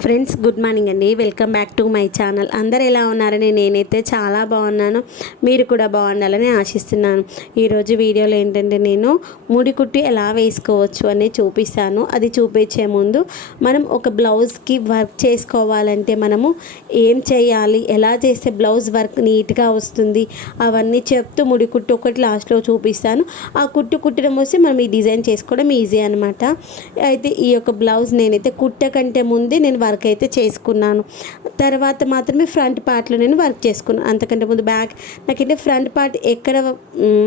Friends good morning అండి. Welcome back to my channel. అందరు ఎలా ఉన్నారని నేనైతే చాలా బాగున్నాను. మీరు కూడా బాగుండాలని ఆశిస్తున్నాను. ఈరోజు వీడియోలో ఏంటంటే నేను ముడి కుట్టి ఎలా వేసుకోవచ్చు అని చూపిస్తాను. అది చూపించే ముందు మనం ఒక బ్లౌజ్కి వర్క్ చేసుకోవాలంటే మనము ఏం చేయాలి, ఎలా చేస్తే బ్లౌజ్ వర్క్ నీట్గా వస్తుంది అవన్నీ చెప్తూ ముడి కుట్టు ఒకటి లాస్ట్లో చూపిస్తాను. ఆ కుట్టడం వస్తే మనం ఈ డిజైన్ చేసుకోవడం ఈజీ అనమాట. అయితే ఈ యొక్క బ్లౌజ్ నేనైతే కుట్ట కంటే ముందే నేను వర్క్ అయితే చేసుకున్నాను. తర్వాత మాత్రమే ఫ్రంట్ పార్ట్లో నేను వర్క్ చేసుకున్నాను. అంతకంటే ముందు బ్యాక్ నాకంటే ఫ్రంట్ పార్ట్ ఎక్కడ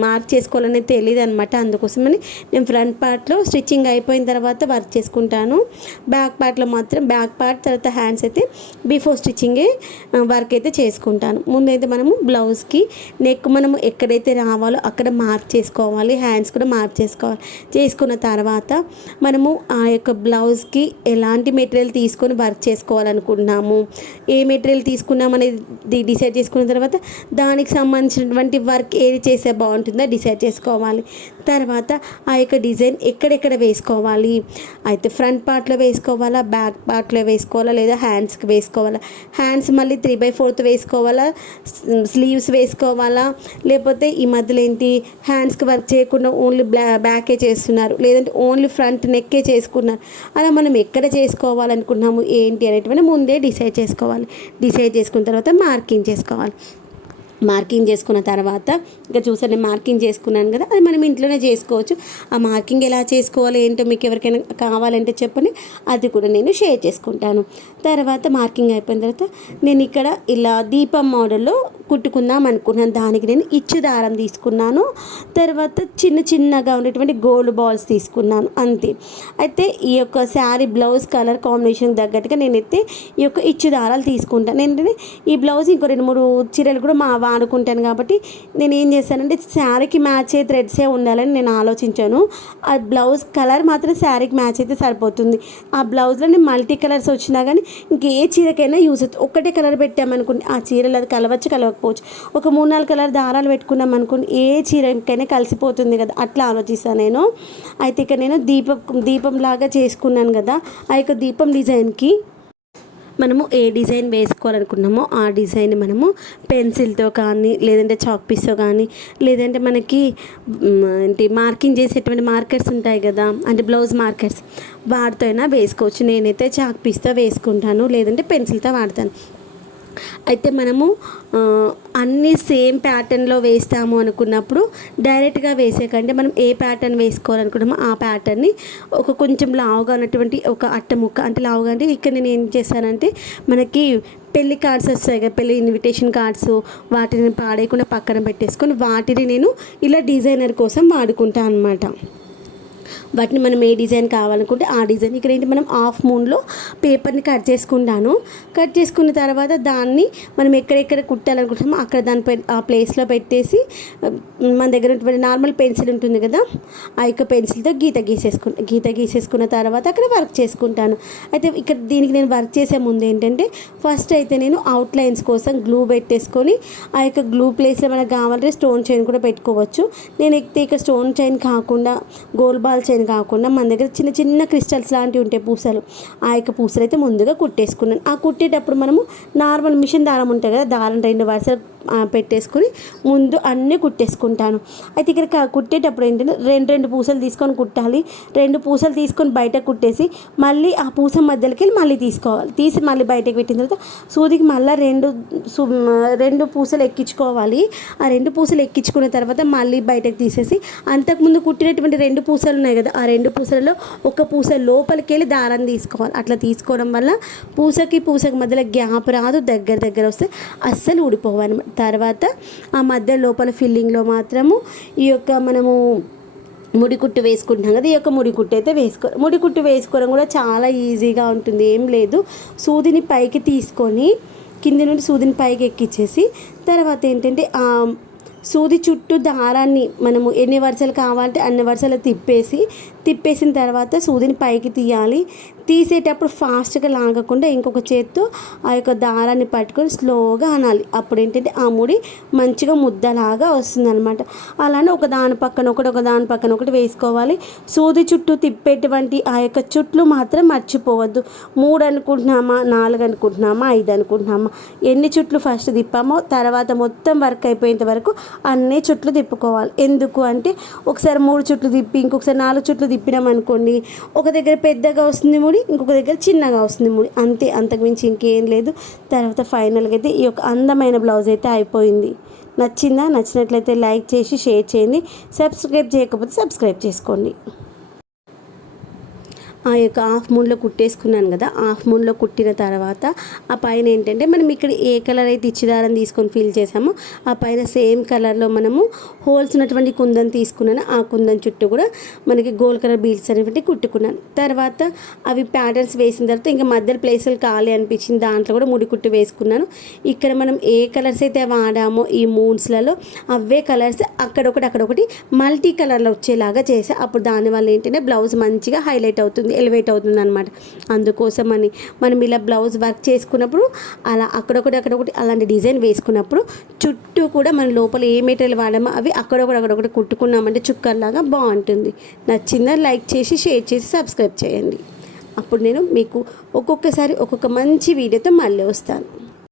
మార్క్ చేసుకోవాలని తెలియదు అనమాట. అందుకోసమని నేను ఫ్రంట్ పార్ట్లో స్టిచ్చింగ్ అయిపోయిన తర్వాత వర్క్ చేసుకుంటాను. బ్యాక్ పార్ట్లో మాత్రం బ్యాక్ పార్ట్ తర్వాత హ్యాండ్స్ అయితే బిఫోర్ స్టిచ్చింగే వర్క్ అయితే చేసుకుంటాను. ముందైతే మనము బ్లౌజ్కి నెక్ మనము ఎక్కడైతే రావాలో అక్కడ మార్క్ చేసుకోవాలి. హ్యాండ్స్ కూడా మార్క్ చేసుకోవాలి. చేసుకున్న తర్వాత మనము ఆ యొక్క బ్లౌజ్కి ఎలాంటి మెటీరియల్ తీసుకొని వర్క్ చేసుకోవాలనుకుంటున్నాము, ఏ మెటీరియల్ తీసుకున్నాం అనేది డిసైడ్ చేసుకున్న తర్వాత దానికి సంబంధించినటువంటి వర్క్ ఏది చేస్తే బాగుంటుందో డిసైడ్ చేసుకోవాలి. తర్వాత ఆ యొక్క డిజైన్ ఎక్కడెక్కడ వేసుకోవాలి, అయితే ఫ్రంట్ పార్ట్లో వేసుకోవాలా, బ్యాక్ పార్ట్లో వేసుకోవాలా, లేదా హ్యాండ్స్కి వేసుకోవాలా, హ్యాండ్స్ మళ్ళీ 3/4 వేసుకోవాలా, స్లీవ్స్ వేసుకోవాలా, లేకపోతే ఈ మధ్యలో ఏంటి హ్యాండ్స్కి వర్క్ చేయకుండా ఓన్లీ బ్యాకే చేస్తున్నారు, లేదంటే ఓన్లీ ఫ్రంట్ నెక్కే చేసుకున్నారు. అలా మనం ఎక్కడ చేసుకోవాలనుకున్నాము ఏంటి అనేటువంటి ముందే డిసైడ్ చేసుకోవాలి. డిసైడ్ చేసుకున్న తర్వాత మార్కింగ్ చేసుకోవాలి. మార్కింగ్ చేసుకున్న తర్వాత ఇంకా చూసాను మార్కింగ్ చేసుకున్నాను కదా, అది మనం ఇంట్లోనే చేసుకోవచ్చు. ఆ మార్కింగ్ ఎలా చేసుకోవాలి ఏంటో మీకు ఎవరికైనా కావాలంటే చెప్పండి, అది కూడా నేను షేర్ చేసుకుంటాను. తర్వాత మార్కింగ్ అయిపోయిన తర్వాత నేను ఇక్కడ ఇలా దీపం మోడల్లో కుట్టుకుందాం అనుకున్నాను. దానికి నేను ఇచ్చు దారం తీసుకున్నాను. తర్వాత చిన్నగా ఉన్నటువంటి గోల్డ్ బాల్స్ తీసుకున్నాను, అంతే. అయితే ఈ యొక్క శారీ బ్లౌజ్ కలర్ కాంబినేషన్ తగ్గట్టుగా నేనైతే ఈ యొక్క ఇచ్చు దారాలు తీసుకుంటాను. ఏంటంటే ఈ బ్లౌజ్ ఇంకో 2-3 చీరలు కూడా వాడుకుంటాను కాబట్టి నేను ఏం చేశానంటే శారీకి మ్యాచ్ అయ్యే థ్రెడ్సే ఉండాలని నేను ఆలోచించాను. ఆ బ్లౌజ్ కలర్ మాత్రం శారీకి మ్యాచ్ అయితే సరిపోతుంది. ఆ బ్లౌజ్లో నేను మల్టీ కలర్స్ వచ్చినా కానీ ఇంకే చీరకైనా యూజ్ అవుతుంది. ఒక్కటే కలర్ పెట్టామనుకోండి ఆ చీరలు అది కలవచ్చు కలవకపోవచ్చు. ఒక 3-4 కలర్ దారాలు పెట్టుకున్నాం అనుకోండి ఏ చీరకైనా కలిసిపోతుంది కదా, అట్లా ఆలోచిస్తాను నేను. అయితే ఇక్కడ నేను దీపం లాగా చేసుకున్నాను కదా, ఆ యొక్క దీపం డిజైన్కి మనము ఏ డిజైన్ వేసుకోవాలనుకున్నామో ఆ డిజైన్ మనము పెన్సిల్తో కానీ, లేదంటే చాక్ పీస్తో కానీ, లేదంటే మనకి ఏంటి మార్కింగ్ చేసేటువంటి మార్కర్స్ ఉంటాయి కదా, అంటే బ్లౌజ్ మార్కర్స్, వాటితో అయినా వేసుకోవచ్చు. నేనైతే చాక్ పీస్తో వేసుకుంటాను, లేదంటే పెన్సిల్తో వాడతాను. అయితే మనము అన్నీ సేమ్ ప్యాటర్న్లో వేస్తాము అనుకున్నప్పుడు డైరెక్ట్గా వేసే కంటే మనం ఏ ప్యాటర్న్ వేసుకోవాలనుకున్నామో ఆ ప్యాటర్న్ని ఒక కొంచెం లావుగా ఉన్నటువంటి ఒక అట్టముక్క, అంటే లావుగా అంటే ఇక్కడ నేను ఏం చేశానంటే మనకి పెళ్లి కార్డ్స్ వస్తాయి కదా, పెళ్లి ఇన్విటేషన్ కార్డ్స్, వాటిని పాడేయకుండా పక్కన పెట్టేసుకొని వాటిని నేను ఇలా డిజైనర్ కోసం వాడుకుంటాను అనమాట. వాటిని మనం ఏ డిజైన్ కావాలనుకుంటే ఆ డిజైన్ ఇక్కడ ఏంటి మనం హాఫ్ మూన్లో పేపర్ని కట్ చేసుకుంటాను. కట్ చేసుకున్న తర్వాత దాన్ని మనం ఎక్కడెక్కడ కుట్టాలనుకుంటామో అక్కడ దానిపై ఆ ప్లేస్లో పెట్టేసి మన దగ్గర ఉన్నటువంటి నార్మల్ పెన్సిల్ ఉంటుంది కదా, ఆ యొక్క పెన్సిల్తో గీత గీసేసుకున్న తర్వాత అక్కడ వర్క్ చేసుకుంటాను. అయితే ఇక్కడ దీనికి నేను వర్క్ చేసే ముందు ఏంటంటే ఫస్ట్ అయితే నేను అవుట్లైన్స్ కోసం గ్లూ పెట్టేసుకొని ఆ యొక్క గ్లూ ప్లేస్లో మనకు కావాలంటే స్టోన్ చైన్ కూడా పెట్టుకోవచ్చు. నేను ఎక్కితే ఇక్కడ స్టోన్ చైన్ కాకుండా గోల్డ్ బాల్ చైన్ కాకుండా మన దగ్గర చిన్న క్రిస్టల్స్ లాంటివి ఉంటాయి పూసలు, ఆ యొక్క పూసలు అయితే ముందుగా కుట్టేసుకున్నాను. ఆ కుట్టేటప్పుడు మనము నార్మల్ మిషన్ దారం ఉంటుంది కదా, దారం 2 వరుసలు పెట్టేసుకుని ముందు అన్నీ కుట్టేసుకుంటాను. అయితే ఇక్కడ కుట్టేటప్పుడు ఏంటంటే 2 పూసలు తీసుకొని కుట్టాలి. 2 పూసలు తీసుకొని బయట కుట్టేసి మళ్ళీ ఆ పూస మధ్యలోకి వెళ్ళి మళ్ళీ తీసి మళ్ళీ బయటకు పెట్టిన తర్వాత సూదికి మళ్ళీ 2 పూసలు ఎక్కించుకోవాలి. ఆ 2 పూసలు ఎక్కించుకున్న తర్వాత మళ్ళీ బయటకు తీసేసి అంతకుముందు కుట్టినటువంటి 2 పూసలు ఉన్నాయి కదా, ఆ 2 పూసలలో ఒక పూస లోపలికి వెళ్ళి దారాన్ని తీసుకోవాలి. అట్లా తీసుకోవడం వల్ల పూసకి మధ్యలో గ్యాప్ రాదు, దగ్గర వస్తే అస్సలు ఊడిపోవాలి. తర్వాత ఆ మధ్య లోపల ఫిల్లింగ్లో మాత్రము ఈ యొక్క మనము ముడికుట్టు వేసుకుంటున్నాం కదా, ఈ యొక్క ముడికుట్టు అయితే ముడికుట్టు వేసుకోవడం కూడా చాలా ఈజీగా ఉంటుంది. ఏం లేదు, సూదిని పైకి తీసుకొని కింది నుండి సూదిని పైకి ఎక్కించేసి తర్వాత ఏంటంటే సూది చుట్టూ దారాన్ని మనము ఎన్ని వరుసలు కావాలంటే అన్ని వరుసలు తిప్పేసిన తర్వాత సూదిని పైకి తీయాలి. తీసేటప్పుడు ఫాస్ట్గా లాగకుండా ఇంకొక చేత్తో ఆ యొక్క దారాన్ని పట్టుకొని స్లోగా అనాలి. అప్పుడు ఏంటంటే ఆ ముడి మంచిగా ముద్దలాగా వస్తుందన్నమాట. అలానే ఒక దాని పక్కన ఒకటి ఒక దాని పక్కన ఒకటి వేసుకోవాలి. సూది చుట్టూ తిప్పేటువంటి ఆ యొక్క చుట్లు మాత్రం మర్చిపోవద్దు. 3 అనుకుంటున్నామా, 4 అనుకుంటున్నామా, 5 అనుకుంటున్నామా, ఎన్ని చుట్లు ఫస్ట్ తిప్పామో తర్వాత మొత్తం వర్క్ అయిపోయేంత వరకు అన్ని చుట్లు తిప్పుకోవాలి. ఎందుకు అంటే ఒకసారి 3 చుట్లు తిప్పి ఇంకొకసారి 4 చుట్లు తిప్పినాం అనుకోండి, ఒక దగ్గర పెద్దగా వస్తుంది ముడి, ఇంకొక దగ్గర చిన్నగా వస్తుంది ముడి, అంతే, అంతకుమించి ఇంకేం లేదు. తర్వాత ఫైనల్గా అయితే ఈ యొక్క అందమైన బ్లౌజ్ అయితే అయిపోయింది. నచ్చిందా? నచ్చినట్లయితే లైక్ చేసి షేర్ చేయండి. సబ్స్క్రైబ్ చేయకపోతే సబ్స్క్రైబ్ చేసుకోండి. ఆ యొక్క హాఫ్ మూన్లో కుట్టేసుకున్నాను కదా. హాఫ్ మూన్లో కుట్టిన తర్వాత ఆ పైన ఏంటంటే మనం ఇక్కడ ఏ కలర్ అయితే ఇచ్చిదారం తీసుకొని ఫిల్ చేసామో ఆ పైన సేమ్ కలర్లో మనము హోల్స్ ఉన్నటువంటి కుందన్ తీసుకున్నాను. ఆ కుందన్ చుట్టూ కూడా మనకి గోల్డ్ కలర్ బీడ్స్ అనేవి కుట్టుకున్నాను. తర్వాత అవి ప్యాటర్న్స్ వేసిన తర్వాత ఇంకా మధ్యలో ప్లేసులు ఖాళీ అనిపించింది, దాంట్లో కూడా ముడి కుట్టి వేసుకున్నాను. ఇక్కడ మనం ఏ కలర్స్ అయితే వాడామో ఈ మూన్స్లలో అవే కలర్స్ అక్కడొకటి మల్టీ కలర్లో వచ్చేలాగా చేసా. అప్పుడు దానివల్ల ఏంటంటే బ్లౌజ్ మంచిగా హైలైట్ అవుతుంది, ఎలివేట్ అవుతుంది అనమాట. అందుకోసం అని మనం ఇలా బ్లౌజ్ వర్క్ చేసుకున్నప్పుడు అలా అక్కడొకటి అలాంటి డిజైన్ వేసుకున్నప్పుడు చుట్టూ కూడా మన లోపల ఏ మెటీరియల్ వాడామో అవి అక్కడొకటి కుట్టుకున్నామంటే చుక్కల్లాగా బాగుంటుంది. నచ్చిందా? లైక్ చేసి షేర్ చేసి సబ్స్క్రైబ్ చేయండి. అప్పుడు నేను మీకు ఒక్కొక్కసారి ఒక్కొక్క మంచి వీడియోతో మళ్ళీ వస్తాను.